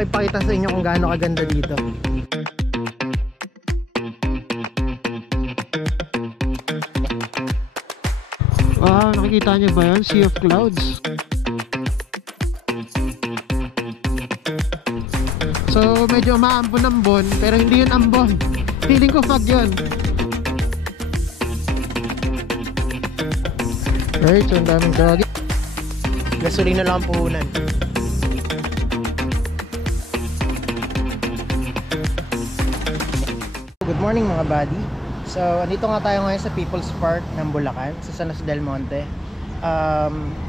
kong ipakita sa inyo kung gaano kaganda dito. Wow, nakikita niyo ba yun? Sea of clouds. So medyo maambon-ambon, pero hindi yun ambon. Feeling ko fog yun. Right, so ang daming doggy. Gasolina lang ang puhunan. Good morning mga buddy. So andito nga tayo ngayon sa People's Park ng Bulacan, sa San Jose del Monte.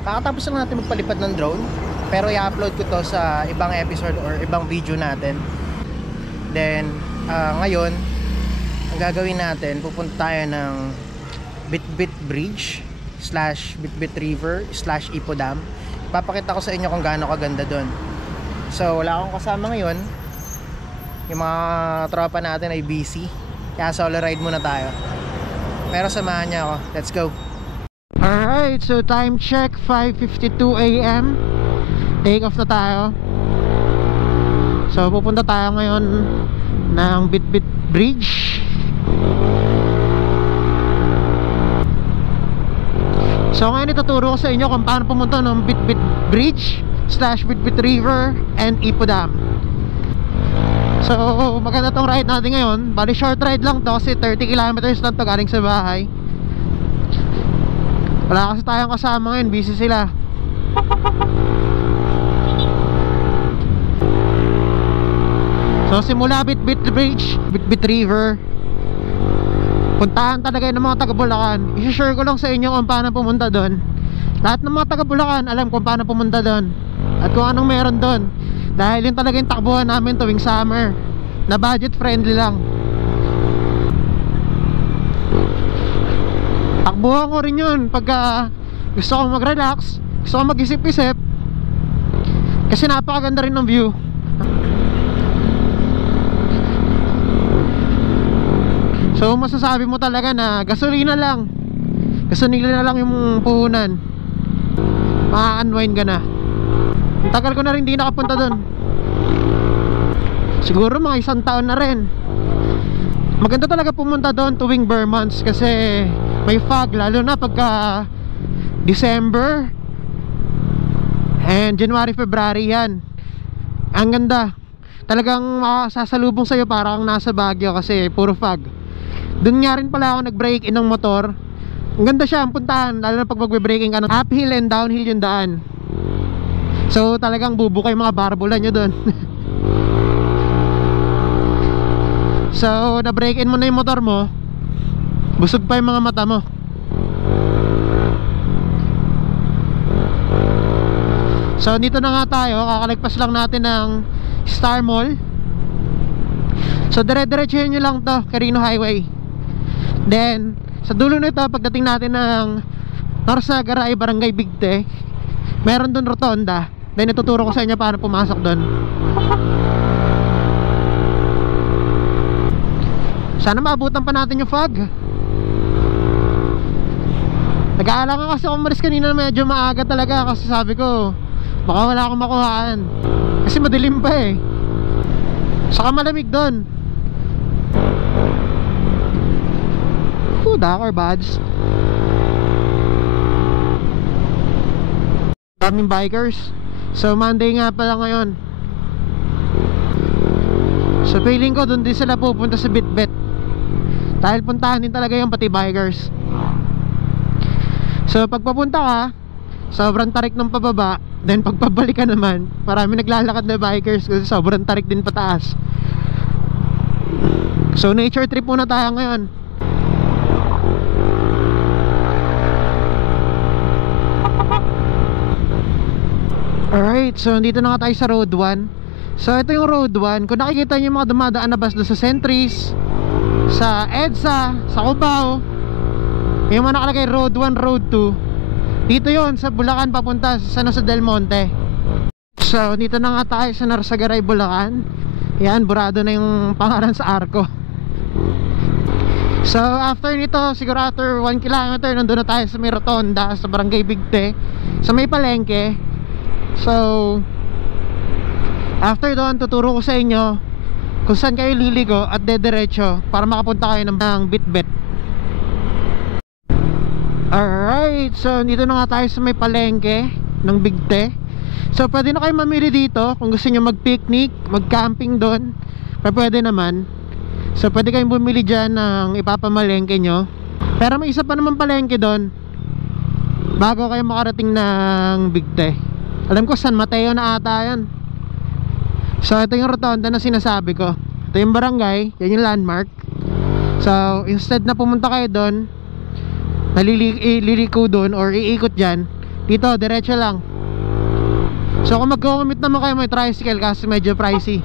Kakatapos lang natin magpalipad ng drone, pero i-upload ko to sa ibang episode or ibang video natin. Then ngayon ang gagawin natin, pupunta tayo ng Bitbit Bridge / Bitbit River / Ipo Dam. Ipapakita ko sa inyo kung gaano kaganda doon. So wala akong kasama ngayon. Yung mga tropa natin ay busy, kaya solo ride muna tayo. Pero samahan niya ako. Let's go. Alright, so time check 5:52 AM. Take off na tayo. So pupunta tayo ngayon ng Bitbit Bridge. So ngayon ituturo ko sa inyo kung paano pumunta ng Bitbit Bridge / Bitbit River and Ipo Dam. So maganda tong ride natin ngayon. Bali short ride lang to kasi 30 kilometers lang to galing sa bahay. Wala kasi tayong kasama ngayon, busy sila. So simula Bitbit Bridge, Bitbit River, puntahan talaga yun ng mga taga Bulacan. I-share ko lang sa inyo kung paano pumunta doon. Lahat ng mga taga Bulacan alam kung paano pumunta doon at kung anong meron doon, dahil yun talaga yung takbuhan namin tuwing summer, na budget friendly lang. Takbuhan ko rin yun pagka gusto ko mag-relax, gusto ko mag-isip-isip, kasi napakaganda rin ng view. So masasabi mo talaga na gasolina lang yung puhunan, maka-unwind ka na. Ang tagal ko na rin di nakapunta doon, siguro mga 1 taon na rin. Maganda talaga pumunta doon tuwing bare months kasi may fog, lalo na pagka December and January, February yan. Ang ganda, talagang makasasalubong sa'yo parang nasa Baguio kasi puro fog. Doon nga rin pala ako nag-break in ng motor. Ang ganda siya ang puntahan, lalo na pag mag-breaking ka ng uphill and downhill yung daan. So talagang bubukay mga barbola nyo doon. So na-break in mo na yung motor mo, busog pa yung mga mata mo. So dito na nga tayo, kakalagpas lang natin ng Star Mall. So dire-diretsuhin nyo lang to, Quirino Highway. Then sa dulo nito, pagdating natin ng Norsagaray, Barangay Bigte, meron dun rotonda. Then ituturo ko sa inyo paano pumasok dun. Sana maabutan pa natin yung fog. Nag-aalangan kasi ako umalis kanina medyo maaga talaga, kasi sabi ko baka wala akong makuhaan kasi madilim pa eh, saka malamig doon. Dakar buds. Daming bikers. So Monday nga pala ngayon. So feeling ko doon din sila pupunta sa Bitbit, dahil puntahan din talaga yung pati bikers. So pagpapunta ka, sobrang tarik ng pababa. Then pagpabalik ka naman, marami naglalakad na bikers kasi sobrang tarik din pataas. So nature trip muna tayo ngayon. Alright, so dito na nga tayo sa Road 1. So ito yung Road 1. Kung nakikita nyo yung mga dumadaan na bus doon sa Centris, sa EDSA, sa Cubao, yung mga nakalagay Road 1, Road 2, dito yon sa Bulacan papunta sa San Jose del Monte. So dito na nga tayo sa Norsagaray, Bulacan. Yan, burado na yung pangalan sa arko. So after nito, siguro after 1 kilometer, nandun na tayo sa may rotonda sa Barangay Bigte, sa may palengke. So After doon, tuturo ko sa inyo kung saan kayo liligo at dediretso para makapunta kayo ng Bitbit. Alright, so dito na nga tayo sa may palengke ng Bigte. So pwede na kayo mamili dito kung gusto nyo mag-picnic, mag-camping doon. Pwede naman. So pwede kayong bumili dyan ng ipapamalengke nyo. Pero may isa pa naman palengke doon bago kayo makarating ng Bigte. Alam ko San Mateo na ata yan. So ito yung rotonda na sinasabi ko. Ito yung barangay, yan yung landmark. So instead na pumunta kayo doon, naliliko doon or iikot dyan, dito diretso lang. So kung mag-commute naman kayo, may tricycle kasi medyo pricey.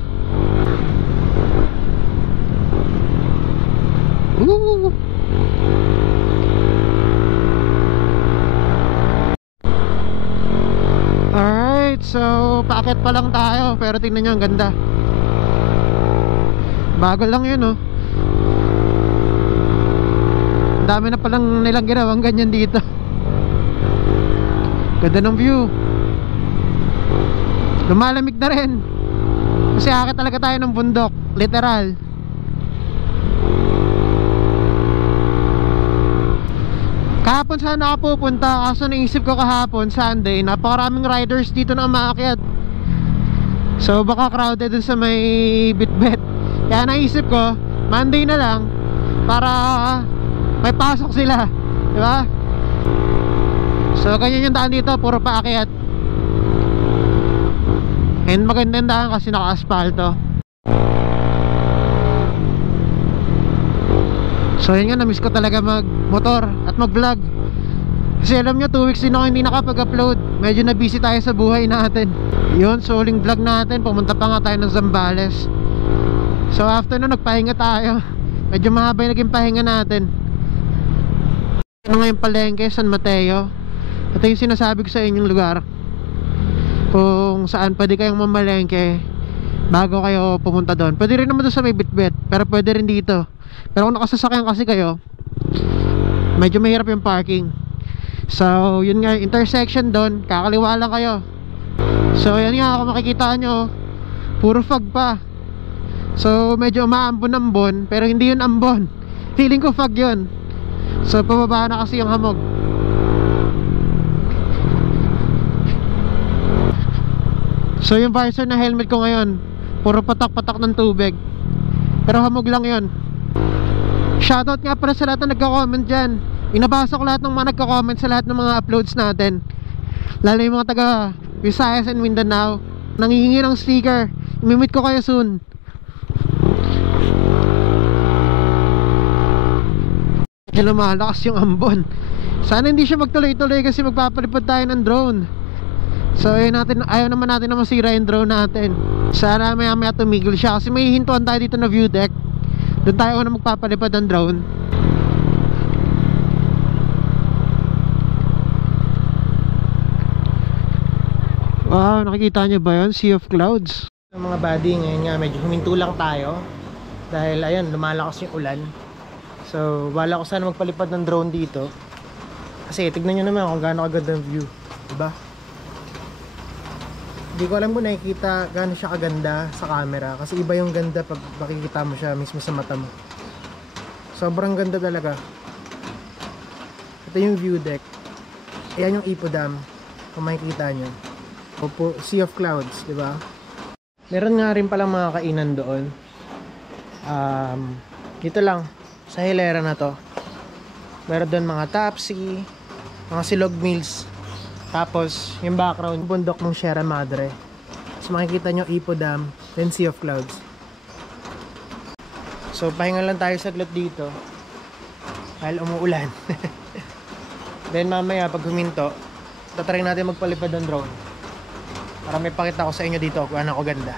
Woo! Alright, so packet pa lang tayo, pero tingnan nyo ang ganda. Bago lang yun, oh. Dami na palang nilang ginawang ganyan dito. Ganda ng view. Lumalamig na rin kasi akit talaga tayo ng bundok, literal. Kahapon sana ako pupunta, kaso naisip ko kahapon Sunday, napakaraming riders dito na umaakyat. So baka crowded dun sa may Bitbit. Kaya naisip ko Monday na lang para may pasok sila, di ba? So ganyan yung daan dito, puro paakyat. And maganda yung daan kasi naka-asphalto. So yun nga, na-miss ko talaga mag-motor at mag-vlog. Kasi alam nyo, 2 weeks din ako hindi nakapag-upload. Medyo na-busy tayo sa buhay natin. Yun, so huling vlog natin, pumunta pa nga tayo ng Zambales. So after nun, nagpahinga tayo. Medyo mahaba yung naging pahinga natin. Ano nga yung palengke, San Mateo. Ito yung sinasabi ko sa inyong lugar kung saan pwede kayong mamalengke bago kayo pumunta doon. Pwede rin naman doon sa may Bitbit, pero pwede rin dito. Pero kung nakasasakyan kasi kayo, medyo mahirap yung parking. So yun nga, intersection doon, kakaliwa lang kayo. So yan nga, kung makikita nyo, puro fog pa. So medyo umaambon-ambon, pero hindi yun ambon, feeling ko fog yun. So pababa na kasi yung hamog. So yung visor na helmet ko ngayon, puro patak-patak ng tubig, pero hamog lang yun. Shoutout nga para sa lahat na nagka-comment dyan. Inabasa ko lahat ng mga nagka-comment sa lahat ng mga uploads natin, lalo yung mga taga Visayas and Mindanao. Nangihingi ng sticker, imimit ko kayo soon. Lumalakas yung ambon. Sana hindi siya magtuloy-tuloy kasi magpapalipad tayo ng drone. So ayaw naman natin na masira yung drone natin. Sana maya tumigil siya kasi may hintuan tayo dito na view deck. Doon tayo na magpapalipad ng drone. Wow, nakikita nyo ba yun? Sea of clouds. Mga buddy, ngayon nga medyo huminto lang tayo dahil ayun, lumalakas yung ulan. So wala ko sana magpalipad ng drone dito kasi tignan nyo naman kung gaano kaganda ang view, diba? Hindi ko alam kung nakikita gaano siya kaganda sa camera kasi iba yung ganda pag makikita mo siya mismo sa mata mo. Sobrang ganda talaga. Ito yung view deck. Ayan yung Ipo Dam kung makikita nyo. Opo, Sea of Clouds, diba? Meron nga rin palang mga kainan doon. Dito lang sa hilera na to, meron doon mga tapsi, mga silog meals. Tapos yung background, bundok ng Sierra Madre. So makikita nyo Ipo Dam, then Sea of Clouds. So pahinga lang tayo saglit dito dahil umuulan. Then mamaya pag huminto, tatry natin magpalipad ng drone para may pakita ko sa inyo dito kung ano ko ganda.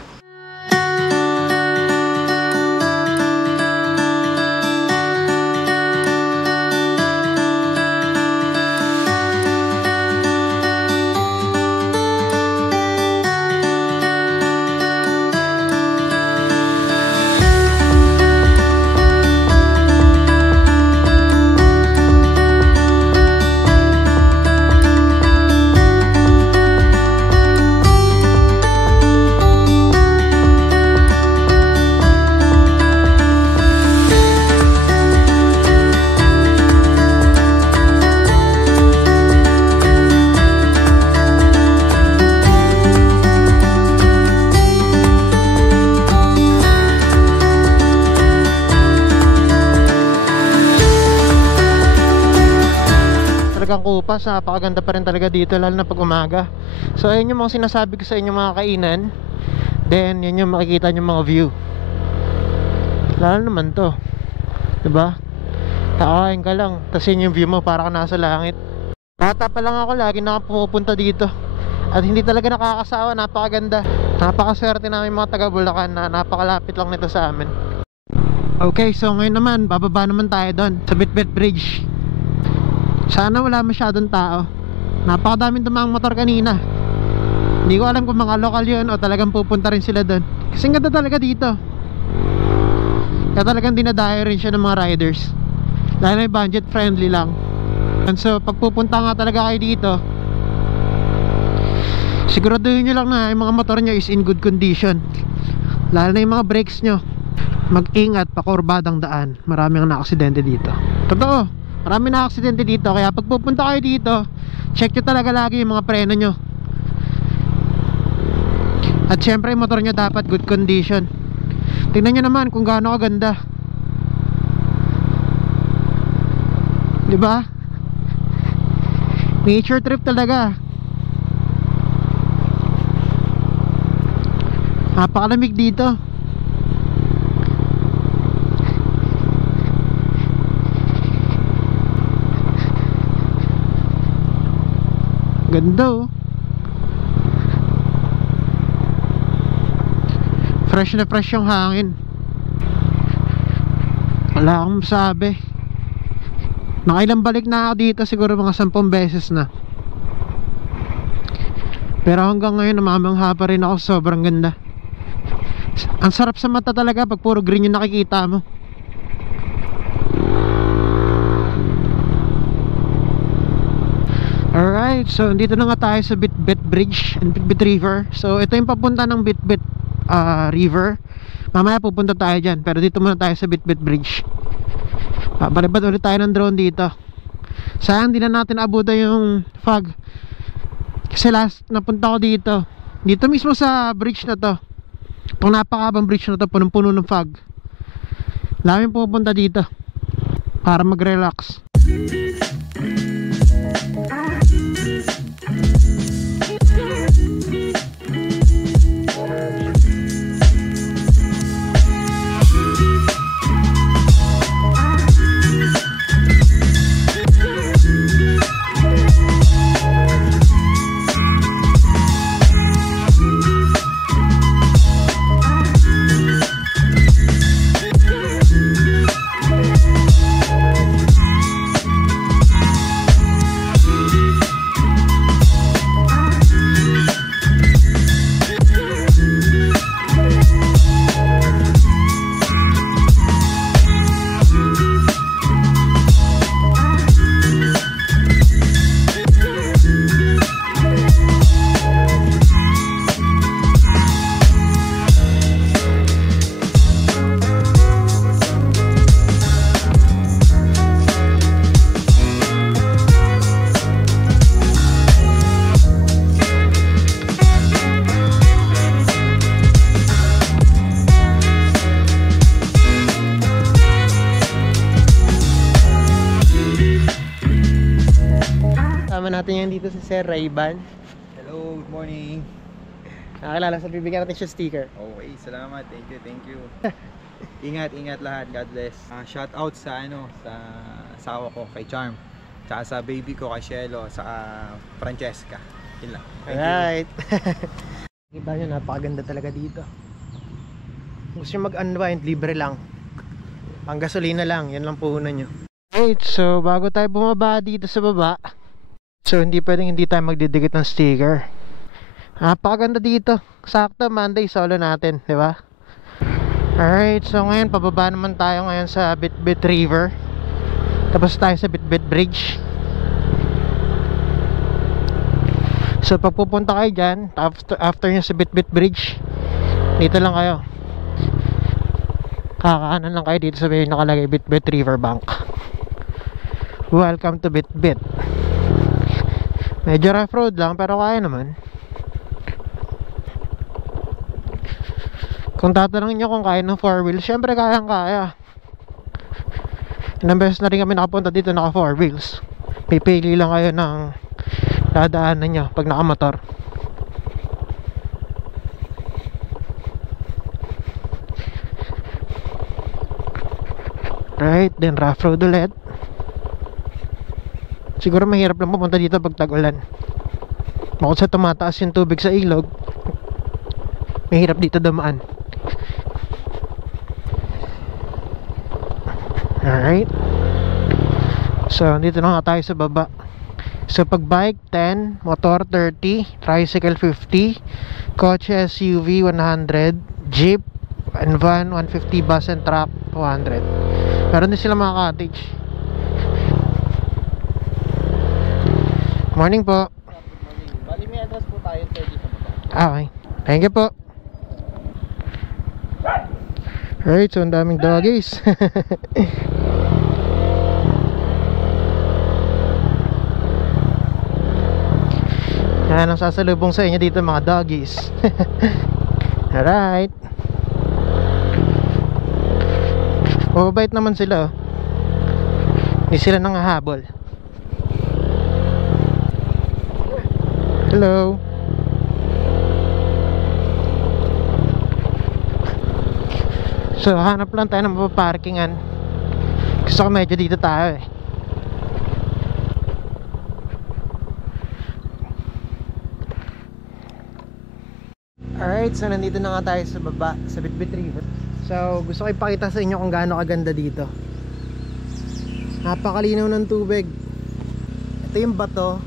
overpass, napakaganda pa rin talaga dito, lalo na pag umaga. So ayun yung mga sinasabi ko sa inyo, mga kainan. Then yun yung makikita nyo mga view. Lalo naman to, diba? Kakain ka lang, tapos yun yung view mo, para ka nasa langit. Bata pa lang ako, lagi na pumupunta dito. At hindi talaga nakakasawa, napakaganda. Napakaswerte namin mga taga Bulacan na napakalapit lang nito sa amin. Okay, so ngayon naman, bababa naman tayo doon sa Bitbit Bridge. Sana wala masyadong tao. Napakadaming dumang motor kanina. Hindi ko alam kung mga lokal yun o talagang pupunta rin sila doon. Kasi ganda talaga dito. Kaya talagang dinadayo rin siya ng mga riders. Dahil may budget friendly lang. And so pag pupunta nga talaga kayo dito, siguraduhin nyo lang na yung mga motor nyo is in good condition. Lalo na yung mga brakes nyo. Mag-ingat pa kurbadang daan. Maraming na-aksidente dito. Totoo, maraming na-aksidente dito. Kaya pag pupunta kayo dito, check nyo talaga lagi yung mga preno nyo. At syempre yung motor nyo dapat good condition. Tingnan nyo naman kung gaano kaganda, diba? Nature trip talaga. Napakalamig dito. Ganda oh. Fresh na fresh yung hangin. Wala akong masabi. Nakailang balik na ako dito, siguro mga 10 beses na. Pero hanggang ngayon namamangha pa rin ako, sobrang ganda. Ang sarap sa mata talaga pag puro green yung nakikita mo. Alright, so dito na nga tayo sa Bitbit Bridge and Bitbit River. So ito yung papunta ng Bitbit River. Mamaya pupunta tayo dyan, pero dito muna tayo sa Bitbit Bridge. Balibad ulit tayo ng drone dito. Sayang di na natin abutan yung fog. Kasi last napunta ko dito, dito mismo sa bridge na to, itong napakabang bridge na to, punong-puno ng fog. Daming pupunta dito para mag-relax. Natin yan dito si Sir Rayban. Hello, good morning. Nakakilala sa bibigyan natin siya sticker. Okay, salamat. Thank you. Ingat lahat. God bless. Shout out sa sa asawa ko kay Charm. Tsaka sa baby ko kay Shelo, sa Francesca. Yun lang. Alright. Diba nyo, napakaganda talaga dito. Kung gusto nyo mag-unwind, libre lang. Pang gasolina lang, yan lang puhunan nyo. Alright, so bago tayo bumaba dito sa baba, so hindi pwedeng hindi tayo magdidikit ng sticker. Napakaganda dito. Sakto, Monday solo natin, di ba? Alright, so ngayon pababa naman tayo ngayon sa Bitbit River. Tapos tayo sa Bitbit Bridge. So pag pupunta kayo dyan, after nyo sa Bitbit Bridge, dito lang kayo. Kakaanan lang kayo dito sa may nakalagay Bitbit River Bank. Welcome to Bitbit. Medyo rough road lang pero kaya naman. Kung tatanungin nyo kung kaya ng 4 wheels, syempre kayang kaya. Ilang beses na rin kami nakapunta dito naka 4 wheels. Pipili lang kayo ng dadaanan nyo pag nakamotor. Right, then rough road ulit. Siguro mahirap lang pumunta dito pag tag-ulan. Bukod sa tumataas yung tubig sa ilog, mahirap dito dumaan. Alright. So, dito na nga tayo sa baba. So, pag bike 10, motor 30, tricycle 50, kotse SUV 100, jeep and van 150, bus and truck 200. Meron din sila mga cottage. Morning po. Bali may address po tayo 30 sa baba. Okay. Thank you po. Alright, so ang daming doggies. Yan ang sasalubong sa inyo dito mga doggies. Alright. Mababait naman sila oh. Hindi sila nangahabol. Hello. So hanap lang tayo ng mapaparkingan. Gusto ko medyo dito tayo eh. Alright, so nandito na nga tayo sa baba, sa Bitbit River. So gusto ko ipakita sa inyo kung gaano kaganda dito. Napakalinaw ng tubig. Ito yung bato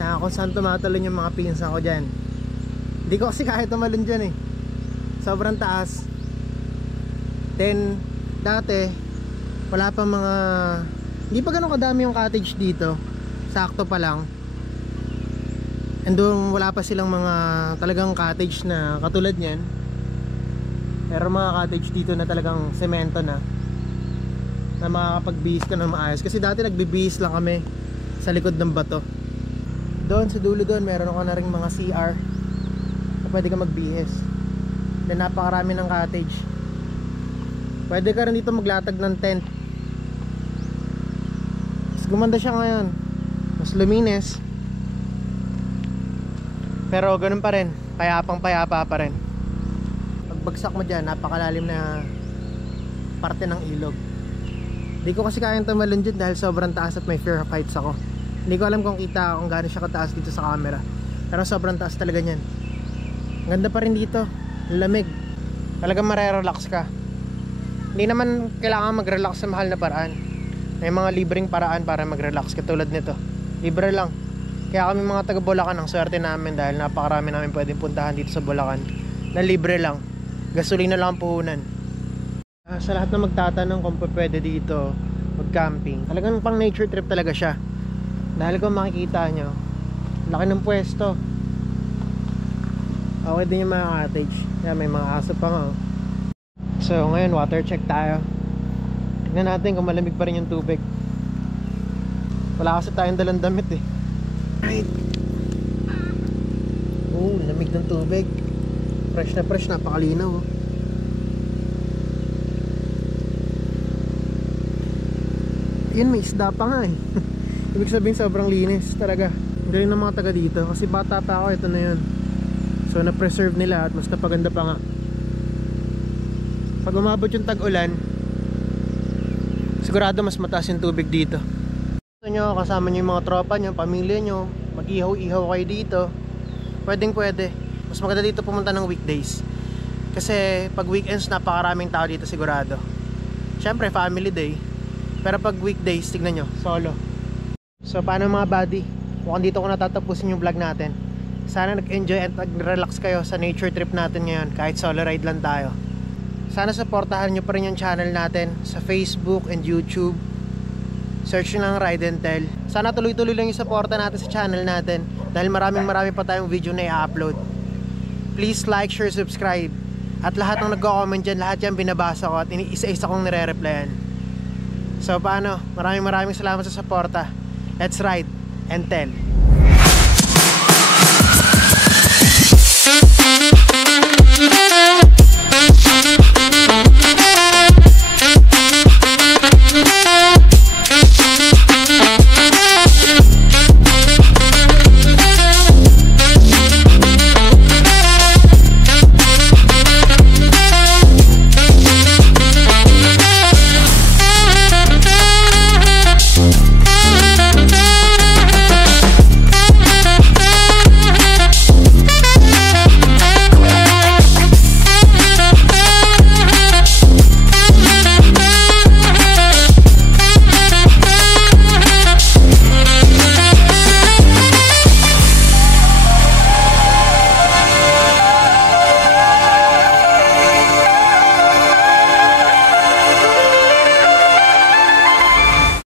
na kung saan tumatalon yung mga pinsa ko dyan. Hindi ko kasi kaya tumalon dyan eh. Sobrang taas. Then dati wala pa mga, hindi pa ganun kadami yung cottage dito. Sakto pa lang. And doon wala pa silang mga talagang cottage na katulad nyan. Pero mga cottage dito na talagang semento na makakapagbihis ka na maayos. Kasi dati nagbibihis lang kami sa likod ng bato. Doon sa dulo doon meron ako na ring mga CR na pwede ka magbihis. Then napakarami ng cottage. Pwede ka rin dito maglatag ng tent. Mas gumanda siya ngayon. Mas luminis. Pero ganun pa rin, payapang payapa pa rin. Pagbagsak mo dyan, napakalalim na parte ng ilog. Hindi ko kasi kayang tumalon dyan dahil sobrang taas at may fear of heights ako. Hindi ko alam kung kita kung gaano siya kataas dito sa camera. Pero sobrang taas talaga nyan. Ganda pa rin dito, lamig. Talagang marerelax ka. Hindi naman kailangan mag-relax sa mahal na paraan. May mga libreng paraan para mag-relax katulad nito. Libre lang. Kaya kami mga taga Bulacan, ang swerte namin dahil napakarami namin pwedeng puntahan dito sa Bulacan na libre lang. Gasolina lang ang puhunan. Sa lahat na magtatanong kung pwede dito mag-camping, talagang pang nature trip talaga siya. Dahil kung makikita nyo, laki ng pwesto. Okay din yung mga cottage. Yan, may mga aso pa nga. So ngayon water check tayo. Tignan natin kung malamig pa rin yung tubig. Wala kasi tayong dalang damit eh. Right. Oh, lamig ng tubig. Fresh na fresh, napakalinaw oh. Yun, may isda pa nga eh. Ibig sabihin sobrang linis talaga. Galing ng mga taga dito. Kasi bata pa ako, ito na yun. So na-preserve nila at mas napaganda pa nga. Pag umabot yung tag-ulan, sigurado mas mataas yung tubig dito. Gusto nyo, kasama nyo yung mga tropa nyo, pamilya nyo, mag-ihaw-ihaw kayo dito, pwedeng pwede. Mas maganda dito pumunta ng weekdays. Kasi pag weekends, napakaraming tao dito sigurado. Siyempre family day. Pero pag weekdays, tignan nyo, solo. So paano mga buddy? Mukhang dito ko natatapusin yung vlog natin. Sana nag-enjoy at nag-relax kayo sa nature trip natin ngayon. Kahit solo ride lang tayo. Sana supportahan nyo pa rin yung channel natin sa Facebook and YouTube. Search nyo lang Ride and Tell. Sana tuloy-tuloy lang yung suporta natin sa channel natin. Dahil marami pa tayong video na i-upload. Please like, share, subscribe. At lahat ng nagko-comment dyan, lahat yan binabasa ko at isa-isa kong nire-replyan. So paano? Maraming salamat sa suporta. Let's ride and tell.